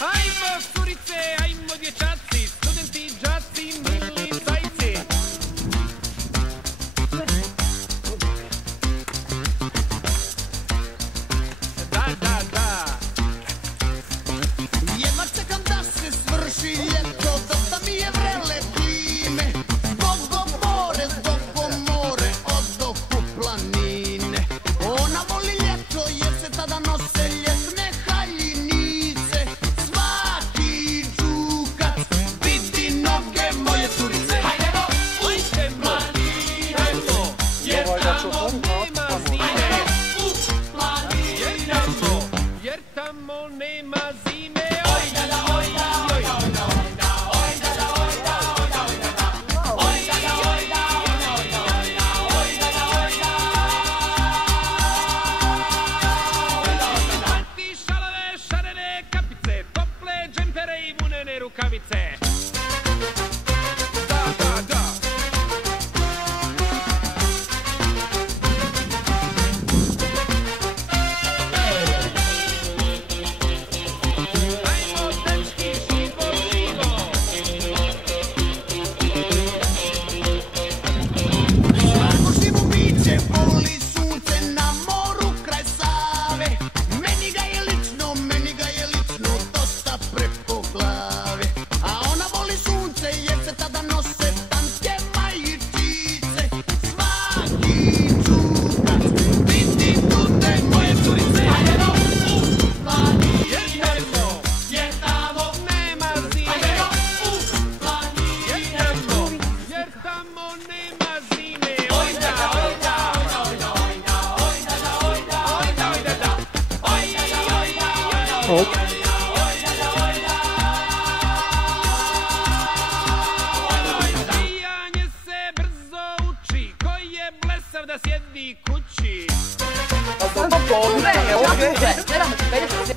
Ajmo curice, ajmo dječaci, studenti, džaci, mili zajci. Da. Jedva čekam da se svrši ljeto, dosta mi je vrele klime. Zbog more, odo u planine. Ona voli ljeto jer se tada nose ljetne haljinice. Svaki džukac vidi noge moje curice. Hajdemo u planinu, jer tamo nema zime. Jer tamo nema zime. Ti šalove, šarene kapice, tople džempere i vunene rukavice. Da. Ajmo dečki, živo. Svako živo biće voli sunce na moru kraj Save. Meni ga je lično dosta preko glave. A ona voli sunce jer se tada nose tanke majičice. Svaki džukac vidi tude moje curice. Hajdemo u planinu, jer tamo Nema zime. u planinu. Jer tamo nema zime. Pijanje se brzo uči, ko je blesav da sjedi kući. Ne, ovdje. Gledamo se, 50 se